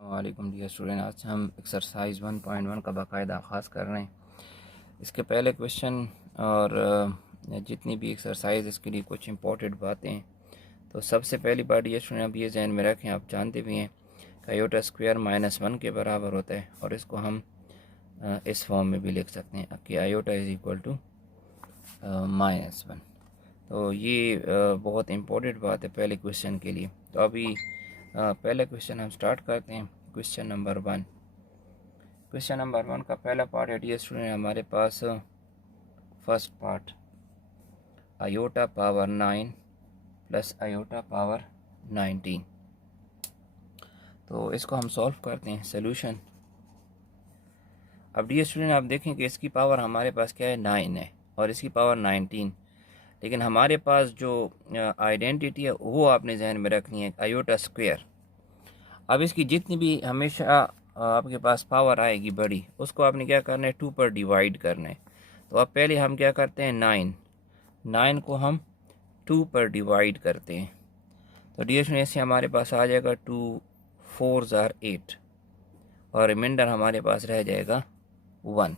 वालेकुम dear student, आज हम एक्सरसाइज 1.1 का बाकायदा आगाज़ कर रहे हैं। इसके पहले क्वेश्चन और जितनी भी एक्सरसाइज इसके लिए कुछ इंपॉर्टेंट बातें हैं। तो सबसे पहली बात डियर स्टूडेंट, आप ये जहन में रखें, आप जानते भी हैं कि आयोटा स्क्वायर -1 के बराबर होता है और इसको हम इस फॉर्म में भी लिख सकते हैं कि आयोटा इज़ इक्वल टू -1। तो ये बहुत इंपॉर्टेंट बात है पहले क्वेश्चन के लिए। तो अभी पहले क्वेश्चन हम स्टार्ट करते हैं। क्वेश्चन नंबर 1 का पहला पार्ट है डियर स्टूडेंट, हमारे पास first part iota power 9 plus iota power 19। तो इसको हम सॉल्व करते हैं। सोल्यूशन, अब डियर स्टूडेंट आप देखें कि इसकी पावर हमारे पास क्या है, 9 है और इसकी पावर 19। लेकिन हमारे पास जो आइडेंटिटी है वो आपने जहन में रखनी है, आयोटा स्क्वायर। अब इसकी जितनी भी हमेशा आपके पास पावर आएगी बड़ी, उसको आपने क्या करना है, 2 पर डिवाइड करना है। तो अब पहले हम क्या करते हैं, 9 को हम 2 पर डिवाइड करते हैं। तो डियर स्टूडेंट से हमारे पास आ जाएगा 2 4 ज़ार 8 और रिमाइंडर हमारे पास रह जाएगा 1।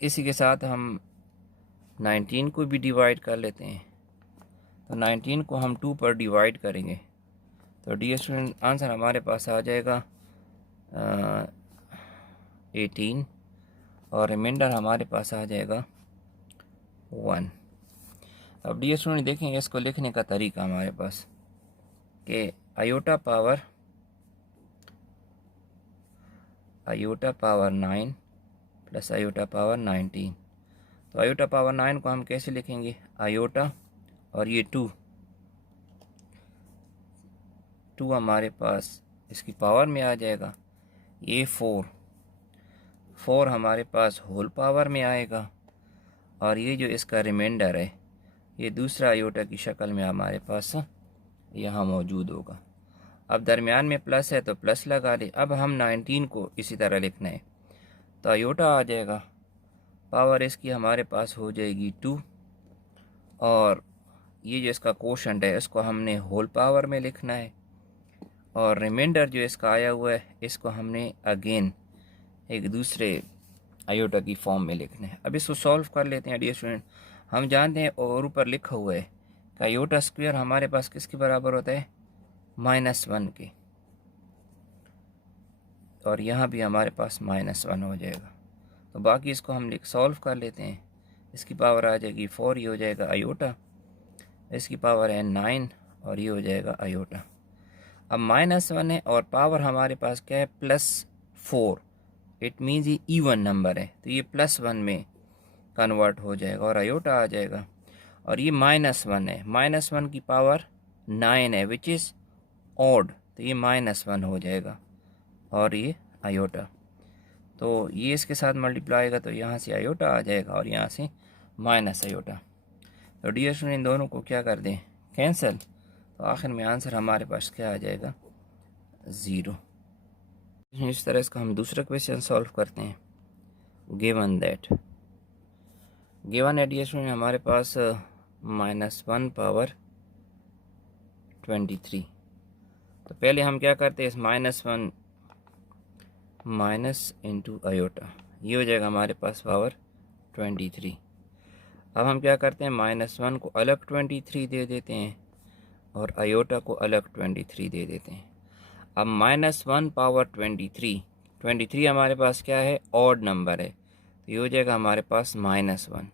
इसी के साथ हम 19 को भी डिवाइड कर लेते हैं। तो 19 को हम 2 पर डिवाइड करेंगे तो डियर स्टूडेंट आंसर हमारे पास आ जाएगा 18 और रिमाइंडर हमारे पास आ जाएगा 1। अब डियर स्टूडेंट देखेंगे इसको लिखने का तरीका हमारे पास कि iota power 9 plus iota power 19। तो आयोटा पावर 9 को हम कैसे लिखेंगे, आयोटा और ये 2 हमारे पास इसकी पावर में आ जाएगा। ये 4 हमारे पास होल पावर में आएगा और ये जो इसका रिमाइंडर है ये दूसरा आयोटा की शक्ल में हमारे पास यहाँ मौजूद होगा। अब दरमियान में प्लस है तो प्लस लगा ले। अब हम 19 को इसी तरह लिखना है तो आयोटा आ जाएगा, पावर इसकी हमारे पास हो जाएगी 2 और ये जो इसका कोशंट है इसको हमने होल पावर में लिखना है और रिमाइंडर जो इसका आया हुआ है इसको हमने अगेन एक दूसरे आयोटा की फॉर्म में लिखना है। अब इसको सॉल्व कर लेते हैं डियर स्टूडेंट। हम जानते हैं और ऊपर लिखा हुआ है कि आयोटा स्क्वायर हमारे पास किसके बराबर होता है, -1 के, और यहाँ भी हमारे पास -1 हो जाएगा। तो बाकी इसको हम सॉल्व कर लेते हैं। इसकी पावर आ जाएगी 4, ये हो जाएगा आयोटा, इसकी पावर है 9 और ये हो जाएगा आयोटा। अब -1 है और पावर हमारे पास क्या है, +4, इट मीन्स ये इवन नंबर है तो ये +1 में कन्वर्ट हो जाएगा और आयोटा आ जाएगा। और ये -1 है, -1 की पावर 9 है विच इज़ ऑड, तो ये -1 हो जाएगा और ये आयोटा। तो ये इसके साथ मल्टीप्लाई आएगा तो यहाँ से आयोटा आ जाएगा और यहाँ से माइनस आयोटा। तो डियर स्टूडेंट इन दोनों को क्या कर दें, कैंसिल। तो आखिर में आंसर हमारे पास क्या आ जाएगा, 0। इस तरह इसका हम दूसरा क्वेश्चन सॉल्व करते हैं। गिवन है डियर स्टूडेंट हमारे पास -1 पावर 23। तो पहले हम क्या करते हैं, इस -1 माइनस इंटू आयोटा, ये हो जाएगा हमारे पास पावर 23। अब हम क्या करते हैं, -1 को अलग 23 दे देते हैं और आयोटा को अलग 23 दे देते हैं। अब -1 पावर 23 हमारे पास क्या है, ऑड नंबर है तो ये हो जाएगा हमारे पास -1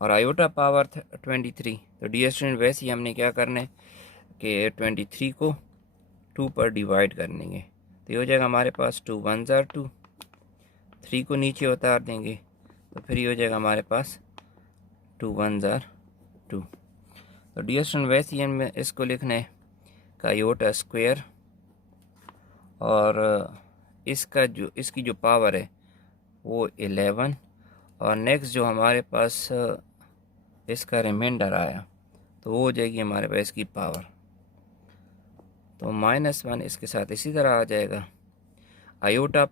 और आयोटा पावर 23। तो डियर स्टूडेंट वैसे ही हमने क्या करना है कि 23 को 2 पर डिवाइड कर लेंगे तो ये हो जाएगा हमारे पास 2 1 ज़ार 2, 3 को नीचे उतार देंगे तो फिर ये हो जाएगा हमारे पास 2 1 ज़ार 2। तो डियर स्टूडेंट वैसे ही हमें इसको लिखना है का आयोटा स्क्वायर और इसकी जो पावर है वो 11 और नेक्स्ट जो हमारे पास इसका रिमाइंडर आया तो वो हो जाएगी हमारे पास इसकी पावर। तो -1 इसके साथ इसी तरह आ जाएगा, आयोटा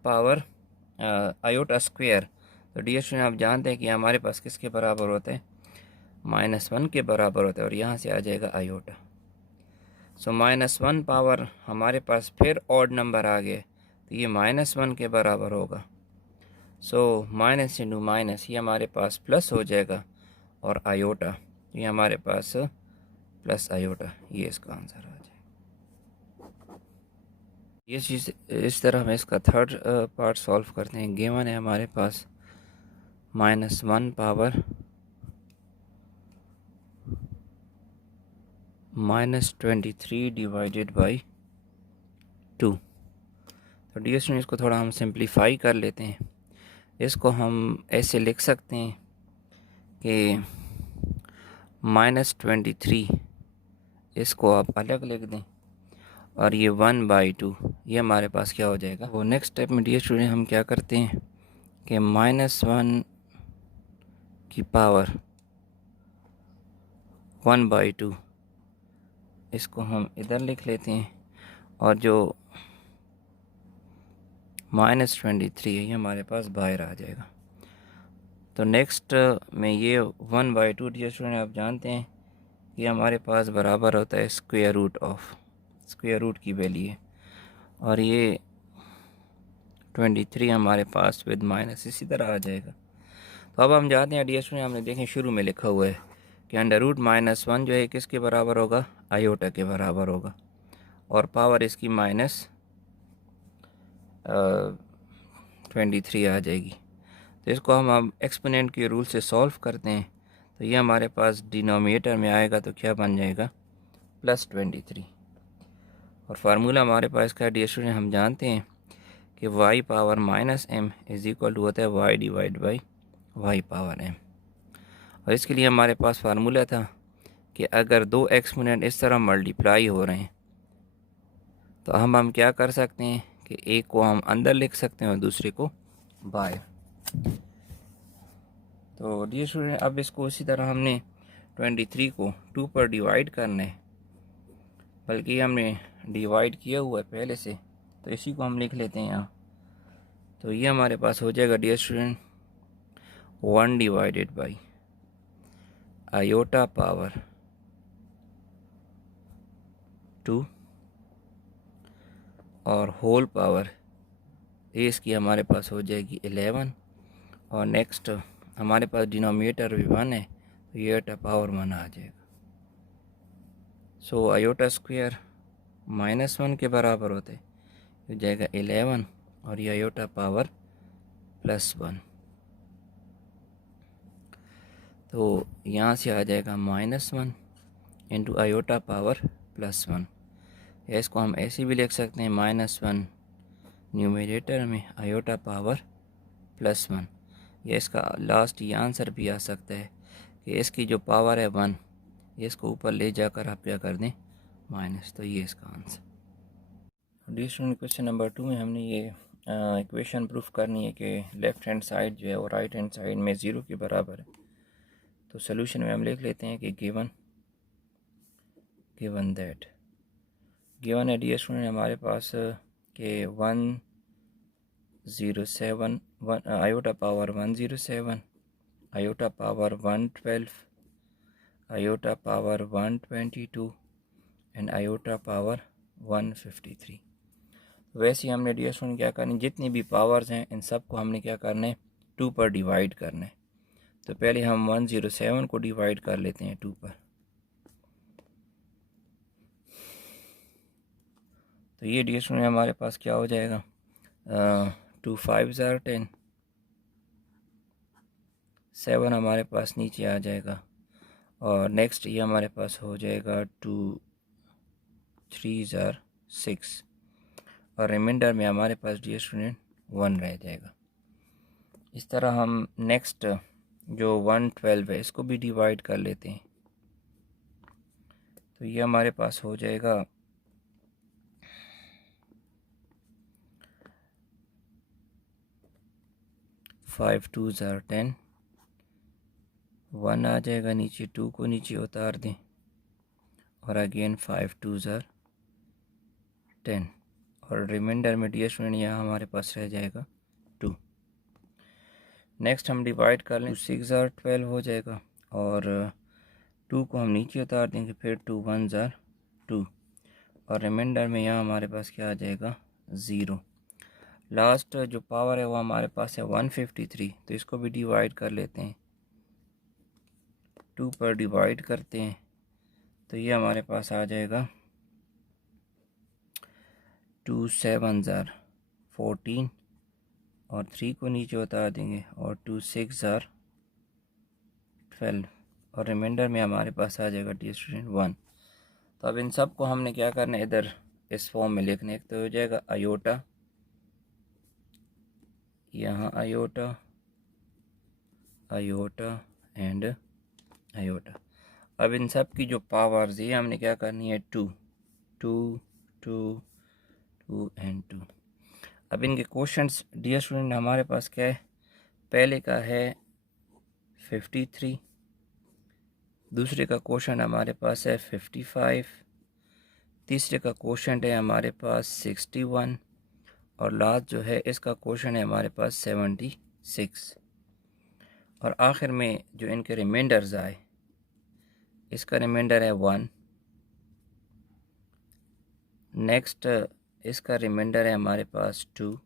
स्क्वायर। तो डियर स्टूडेंट आप जानते हैं कि हमारे पास किसके बराबर होते हैं, -1 के बराबर होता है और यहाँ से आ जाएगा आयोटा। सो -1 पावर हमारे पास फिर ऑड नंबर आ गया, तो ये -1 के बराबर होगा। सो माइनस इंटू माइनस ये हमारे पास प्लस हो जाएगा, और आयोटा ये हमारे पास प्लस आयोटा, ये इसका आंसर आ जाएगा। ये चीज़ इस तरह हम इसका थर्ड पार्ट सॉल्व करते हैं। गिवन है हमारे पास -1 पावर -23 डिवाइडेड बाई 2। तो डियर स्टूडेंट, इसको थोड़ा हम सिंप्लीफाई कर लेते हैं। इसको हम ऐसे लिख सकते हैं कि -23 इसको आप अलग लिख दें, और ये 1/2 ये हमारे पास क्या हो जाएगा। वो नेक्स्ट स्टेप में डियर स्टूडेंट हम क्या करते हैं कि -1 की पावर 1/2 इसको हम इधर लिख लेते हैं, और जो -23 है ये हमारे पास बाहर आ जाएगा। तो नेक्स्ट में ये 1/2 डियर स्टूडेंट आप जानते हैं ये हमारे पास बराबर होता है square root of, square root की वैल्यू है, और ये 23 हमारे पास विद माइनस इसी तरह आ जाएगा। तो अब हम जाते हैं डियर स्टूडेंट, हमने देखें शुरू में लिखा हुआ है कि √-1 जो है किसके बराबर होगा, आयोटा के बराबर होगा, और पावर इसकी -23 आ जाएगी। तो इसको हम अब एक्सपोनेंट के रूल से सॉल्व करते हैं, तो ये हमारे पास डिनोमिनेटर में आएगा तो क्या बन जाएगा, +23। और फार्मूला हमारे पास का डियर स्टूडेंट हम जानते हैं कि y power -m is equal to होता है y divide by y power m। और इसके लिए हमारे पास फार्मूला था कि अगर दो एक्सपोनेंट इस तरह मल्टीप्लाई हो रहे हैं तो हम क्या कर सकते हैं कि एक को हम अंदर लिख सकते हैं और दूसरे को बाहर। तो डियर स्टूडेंट, अब इसको इसी तरह हमने 23 को 2 पर डिवाइड करना है, बल्कि हमने डिवाइड किया हुआ है पहले से, तो इसी को हम लिख लेते हैं यहाँ। तो ये हमारे पास हो जाएगा dear student 1 divided by iota power 2 और होल पावर ये इसकी हमारे पास हो जाएगी 11, और नेक्स्ट हमारे पास डिनोमिनेटर भी 1 है, तो ये आयोटा पावर 1 आ जाएगा। सो आयोटा स्क्वायर -1 के बराबर होते हैं, हो जाएगा 11, और ये आयोटा पावर +1। तो यहाँ से आ जाएगा -1 इंटू आयोटा पावर +1, या इसको हम ऐसे भी लिख सकते हैं -1 न्यूमरेटर में आयोटा पावर +1, या इसका लास्ट ये आंसर भी आ सकता है कि इसकी जो पावर है 1 इसको ऊपर ले जाकर आप क्या कर दें माइनस, तो ये इसका answer. Dear student, question number 2 में हमने ये इक्वेशन प्रूफ करनी है कि लेफ़्ट हैंड साइड जो है वो राइट हैंड साइड में 0 के बराबर है। तो सोल्यूशन में हम लिख लेते हैं कि गिवन दैट गिवन है डियर स्टूडेंट हमारे पास कि 107 iota power 107, iota power 112, iota power 122 and iota power 153। वैसे ही हमने डियर स्टूडेंट क्या करनी, जितनी भी पावर्स हैं इन सब को हमने क्या करना है 2 पर डिवाइड करना है। तो पहले हम 107 को डिवाइड कर लेते हैं 2 पर। तो ये डियर स्टूडेंट हमारे पास क्या हो जाएगा 2 5 ज़ार 10, 7 हमारे पास नीचे आ जाएगा, और नेक्स्ट ये हमारे पास हो जाएगा 2 3 ज़ार 6, और रिमाइंडर में हमारे पास डियर स्टूडेंट 1 रह जाएगा। इस तरह हम नेक्स्ट जो 112 है इसको भी डिवाइड कर लेते हैं। तो ये हमारे पास हो जाएगा 5 2 ज़ार 10, 1 आ जाएगा नीचे, 2 को नीचे उतार दें, और अगेन 5 2 ज़ार 10, और रिमाइंडर में डियर स्टूडेंट यहाँ हमारे पास रह जाएगा 2। नेक्स्ट हम डिवाइड कर लें, 6 ज़ार 12 हो जाएगा, और 2 को हम नीचे उतार देंगे, फिर 2 1 ज़ार 2, और रिमाइंडर में यहाँ हमारे पास क्या आ जाएगा 0। लास्ट जो पावर है वो हमारे पास है 153, तो इसको भी डिवाइड कर लेते हैं, 2 पर डिवाइड करते हैं तो ये हमारे पास आ जाएगा 2 7 ज़ार 14 और 3 को नीचे उतार देंगे और 2 6 ज़ार 12 और रिमाइंडर में हमारे पास आ जाएगा डी स्टूडेंट 1। तो अब इन सब को हमने क्या करना है, इधर इस फॉर्म में लिखने। एक तो हो जाएगा आयोटा, यहाँ आयोटा, आयोटा एंड आयोटा। अब इन सब की जो पावर्स ये हमने क्या करनी है 2 2 2 2 एंड 2। अब इनके क्वेश्चंस डियर स्टूडेंट हमारे पास क्या है, पहले का है 53, दूसरे का क्वेश्चन हमारे पास है 55, तीसरे का क्वेश्चन है हमारे पास 61 और लास्ट जो है इसका क्वेश्चन है हमारे पास 76। और आखिर में जो इनके रिमाइंडर्स आए, इसका रिमाइंडर है 1, नेक्स्ट इसका रिमाइंडर है हमारे पास 2,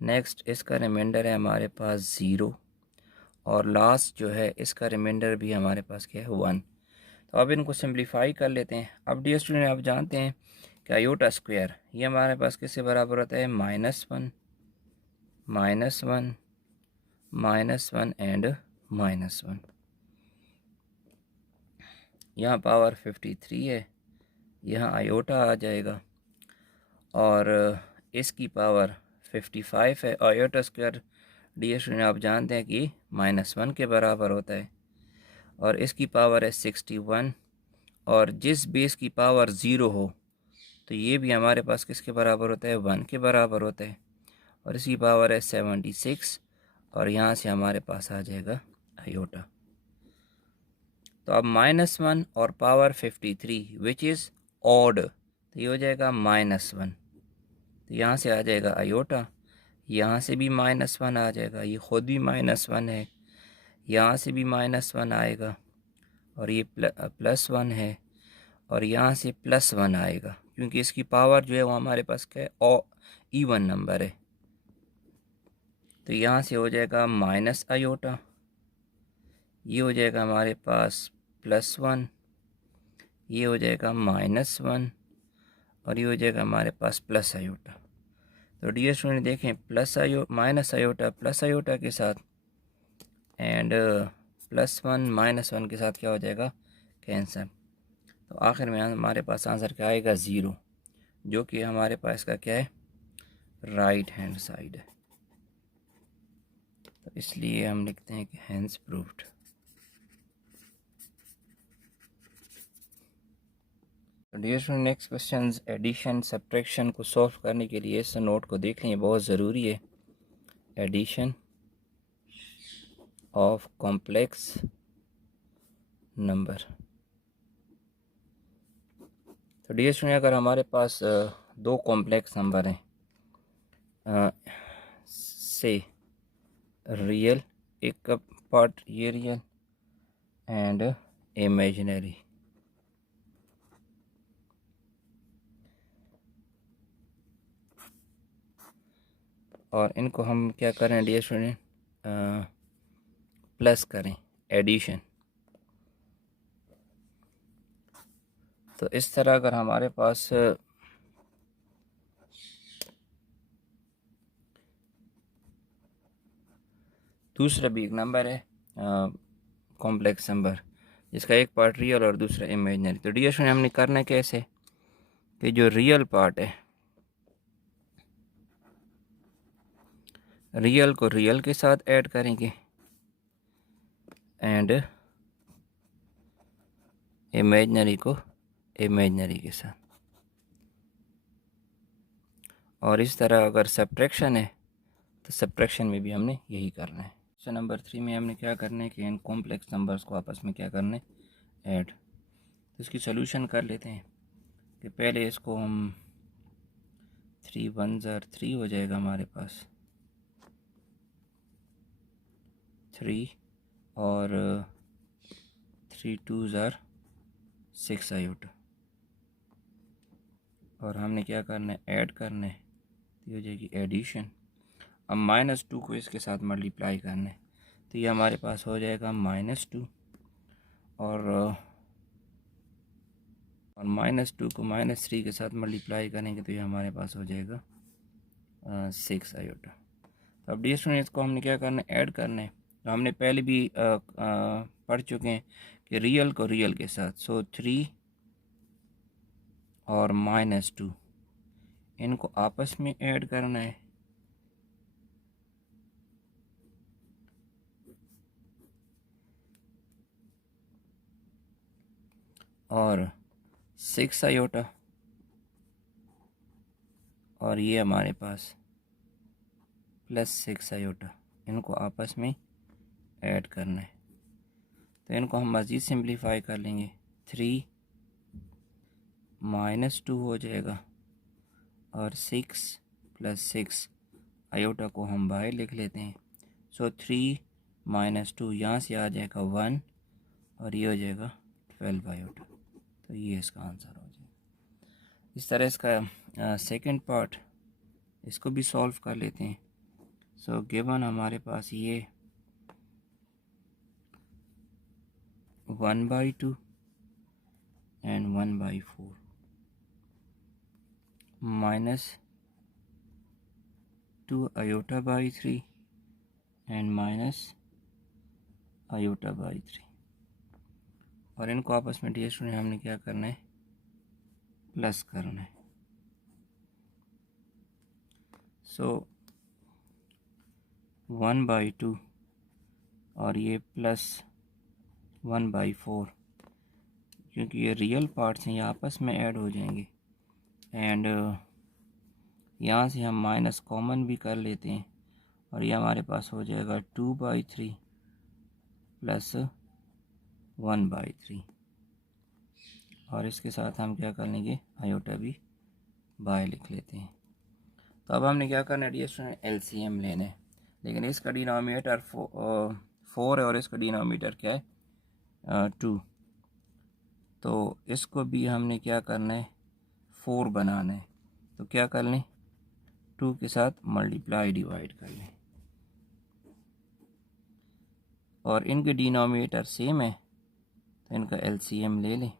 नेक्स्ट इसका रिमाइंडर है हमारे पास 0 और लास्ट जो है इसका रिमाइंडर भी हमारे पास क्या है 1। तो अब इनको सिंप्लीफाई कर लेते हैं। अब डियर स्टूडेंट आप जानते हैं कि आयोटा स्क्वायर ये हमारे पास किससे बराबर होता है, -1 -1 -1 एंड -1। यहाँ पावर 53 है, यहाँ आयोटा आ जाएगा और इसकी पावर 55 है। आयोटा स्क्वायर डियर स्टूडेंट आप जानते हैं कि -1 के बराबर होता है और इसकी पावर है 61 और जिस बेस की पावर 0 हो तो ये भी हमारे पास किसके बराबर होता है, 1 के बराबर होता है और इसकी पावर है 76 और यहाँ से हमारे पास आ जाएगा आयोटा। तो अब -1 और पावर 53 विच इज़ ऑड, तो ये हो जाएगा -1, तो यहाँ से आ जाएगा आयोटा, यहाँ से भी -1 आ जाएगा, ये ख़ुद भी -1 है, यहाँ से भी -1 आएगा और ये +1 है और यहाँ से +1 आएगा क्योंकि इसकी पावर जो है वो हमारे पास क्या है, इवन नंबर है। तो यहाँ से हो जाएगा माइनस आयोटा, ये हो जाएगा हमारे पास +1, ये हो जाएगा -1 और ये हो जाएगा हमारे पास प्लस आयोटा। तो डियर स्टूडेंट देखें माइनस आयोटा प्लस आयोटा के साथ एंड +1 -1 के साथ क्या हो जाएगा, कैंसर। तो आखिर में हमारे पास आंसर क्या आएगा 0, जो कि हमारे पास का क्या है, राइट हैंड साइड है। तो इसलिए हम लिखते हैं कि hence proved. Dear student next question addition subtraction को सॉल्व करने के लिए इस नोट को देख लें, बहुत ज़रूरी है। Addition of complex number. तो डियर स्टूडेंट अगर हमारे पास दो कॉम्प्लेक्स नंबर हैं, से रियल, एक का पार्ट ये रियल एंड इमेजिनरी, और इनको हम क्या करें डियर स्टूडेंट, प्लस करें, एडिशन। तो इस तरह अगर हमारे पास दूसरा भी एक नंबर है कॉम्प्लेक्स नंबर जिसका एक पार्ट रियल और दूसरा इमेजिनरी, तो डियर स्टूडेंट हमने करना कैसे कि जो रियल पार्ट है, रियल को रियल के साथ ऐड करेंगे एंड इमेजिनरी को इमेजिनरी के साथ। और इस तरह अगर सब्ट्रैक्शन है तो सब्ट्रैक्शन में भी हमने यही करना है। क्वेश्चन नंबर 3 में हमने क्या करना है कि इन कॉम्प्लेक्स नंबर्स को आपस में क्या करना है, ऐड। तो इसकी सोल्यूशन कर लेते हैं कि पहले इसको हम 3 1 ज़ार 3 हो जाएगा हमारे पास 3 और 3 2 ज़ार 6 आयोटा। और हमने क्या करना है, ऐड करना है, तो ये हो जाएगी एडिशन। अब -2 को इसके साथ मल्टीप्लाई करना है, तो ये हमारे पास हो जाएगा -2 और -2 को -3 के साथ मल्टीप्लाई करेंगे तो ये हमारे पास हो जाएगा 6 आयोटा। तो अब डियर स्टूडेंट इसको हमने क्या करना है, ऐड करना है। तो हमने पहले भी पढ़ चुके हैं कि रियल को रियल के साथ, सो 3 और -2 इनको आपस में ऐड करना है। और 6 आयोटा और ये हमारे पास +6 आयोटा, इनको आपस में ऐड करना है। तो इनको हम मज़ीद सिंप्लीफाई कर लेंगे, 3 -2 हो जाएगा और 6 + 6 आयोटा को हम बाहर लिख लेते हैं। सो 3 - 2 यहाँ से आ जाएगा 1 और ये हो जाएगा 12 आयोटा। तो ये इसका आंसर हो जाएगा। इस तरह इसका सेकंड पार्ट इसको भी सॉल्व कर लेते हैं। सो गिवन हमारे पास ये 1/2 एंड 1/4 -2 आयोटा/3 एंड -आयोटा/3 और इनको आपस में डियर स्टूडेंट हमने क्या करना है, प्लस करना है। सो 1/2 और ये +1/4, क्योंकि ये रियल पार्ट्स हैं, ये आपस में ऐड हो जाएंगे। एंड यहाँ से हम माइनस कॉमन भी कर लेते हैं और ये हमारे पास हो जाएगा 2/3 + 1/3 और इसके साथ हम क्या कर लेंगे, आयोटा भी बाय लिख लेते हैं। तो अब हमने क्या करना है डियर स्टूडेंट, एलसीएम लेना है, लेकिन इसका डिनोमिनेटर 4 है और इसका डिनोमिनेटर क्या है, 2। तो इसको भी हमने क्या करना है, 4 बनाना है। तो क्या कर लें, 2 के साथ मल्टीप्लाई डिवाइड कर लें और इनके डिनोमिनेटर सेम है तो इनका एलसीएम ले लें।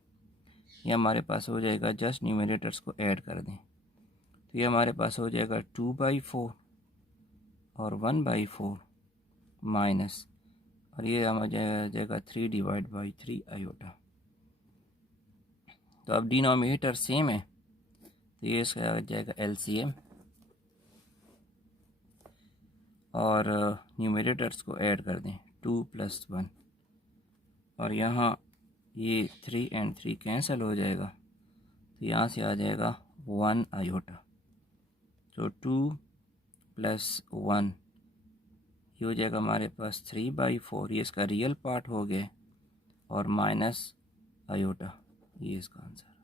ये हमारे पास हो जाएगा, जस्ट न्यूमरेटर्स को ऐड कर दें, तो ये हमारे पास हो जाएगा 2/4 और 1/4 माइनस, और ये हमारा जाएगा 3/3 आयोटा। तो अब डिनोमिनेटर सेम है तो ये इसका आ जाएगा एलसीएम और न्यूमरेटर्स को ऐड कर दें, 2 + 1 और यहाँ ये 3 और 3 कैंसिल हो जाएगा तो यहाँ से आ जाएगा 1 आयोटा। तो 2 + 1 ये हो जाएगा हमारे पास 3/4, ये इसका रियल पार्ट हो गया और माइनस आयोटा, ये इसका आंसर है।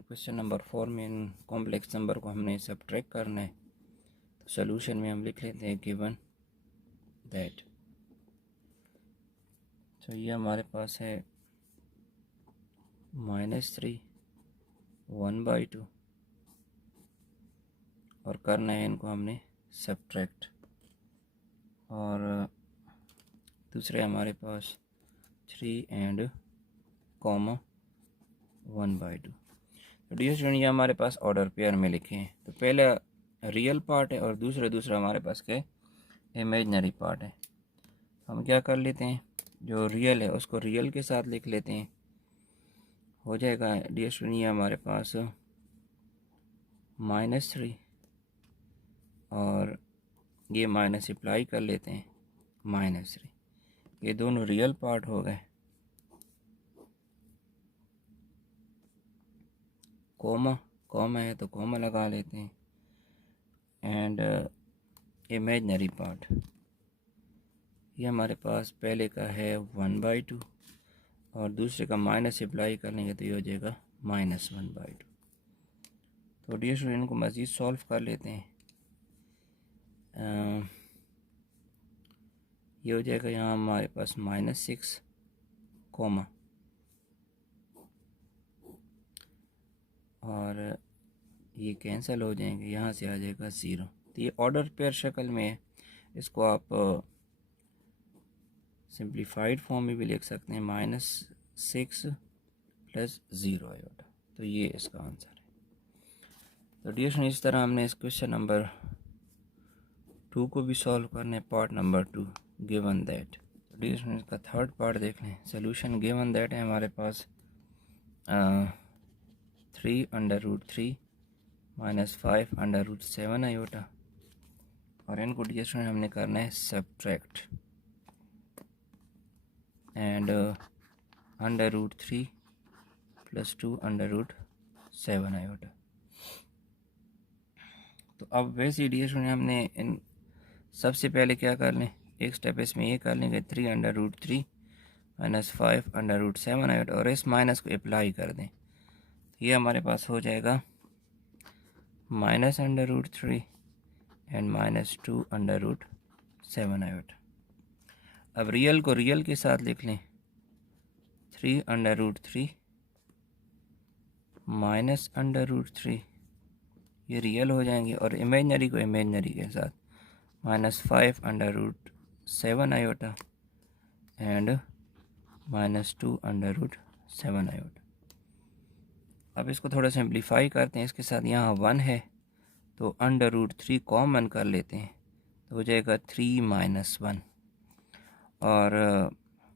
क्वेश्चन नंबर 4 में इन कॉम्प्लेक्स नंबर को हमने सब्ट्रैक्ट करना है। तो सोल्यूशन में हम लिख लेते हैं गिवन दैट, तो ये हमारे पास है -3 1/2 और करना है इनको हमने सब्ट्रैक्ट, और दूसरे हमारे पास 3 और 1/2। तो डियर स्टूडेंट ये हमारे पास ऑर्डर पेयर में लिखे हैं। तो पहले रियल पार्ट है और दूसरा हमारे पास क्या है, इमेजनरी पार्ट है। हम क्या कर लेते हैं, जो रियल है उसको रियल के साथ लिख लेते हैं, हो जाएगा डियर स्टूडेंट ये हमारे पास -3 और ये माइनस अप्लाई कर लेते हैं -3, ये दोनों रियल पार्ट हो गए। कॉमा है तो कॉमा लगा लेते हैं एंड इमेजनरी पार्ट ये हमारे पास पहले का है 1/2 और दूसरे का माइनस अप्लाई कर लेंगे तो ये हो जाएगा -1/2। तो डियर स्टूडेंट इनको मज़ीद सॉल्व कर लेते हैं। ये हो जाएगा यहाँ हमारे पास -6 कॉमा और ये कैंसिल हो जाएंगे, यहाँ से आ जाएगा 0। तो ये ऑर्डर पेयर शक्ल में है। इसको आप सिंप्लीफाइड फॉर्म में भी लिख सकते हैं, -6 + 0 आयोटा। तो ये इसका आंसर है। तो डियर स्टूडेंट, इस तरह हमने इस क्वेश्चन नंबर 2 को भी सॉल्व करना है, पार्ट नंबर 2 गिवन दैट। तो डियर स्टूडेंट, इसका थर्ड पार्ट देख लें। सोल्यूशन गिवन दैट है हमारे पास 3√3 - 5√7 आयोटा, और इनको डियर स्टूडेंट हमने करना है सब्ट्रैक्ट, एंड √3 + 2√7 आयोटा। तो अब वैसे डियर स्टूडेंट हमने इन सबसे पहले क्या कर लें, एक स्टेप इसमें ये कर लेंगे 3√3 - 5√7 आयोटा, और इस माइनस को अप्लाई कर दें। ये हमारे पास हो जाएगा -√3 एंड -2√7 आयोटा। अब रियल को रियल के साथ लिख लें, 3√3 -√3, ये रियल हो जाएंगे, और इमेजनरी को इमेजनरी के साथ -5√7 आयोटा एंड -2√7 आयोटा। अब इसको थोड़ा सिंप्लीफाई करते हैं, इसके साथ यहाँ 1 है तो √3 कॉमन कर लेते हैं, तो हो जाएगा 3 - 1, और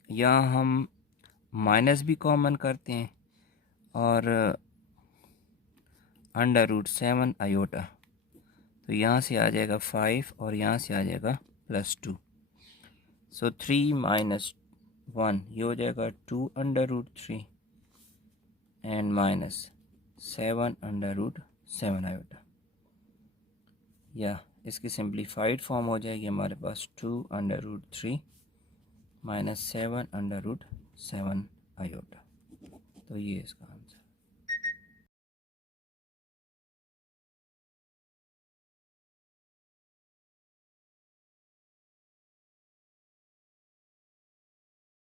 यहाँ हम माइनस भी कॉमन करते हैं, और √7 आयोटा, तो यहाँ से आ जाएगा 5 और यहाँ से आ जाएगा +2। सो 3 - 1 ये हो जाएगा 2√3 एंड -7√7 आयोटा, या इसकी सिंप्लीफाइड फॉर्म हो जाएगी हमारे पास 2√3 - 7√7 आयोटा। तो ये इसका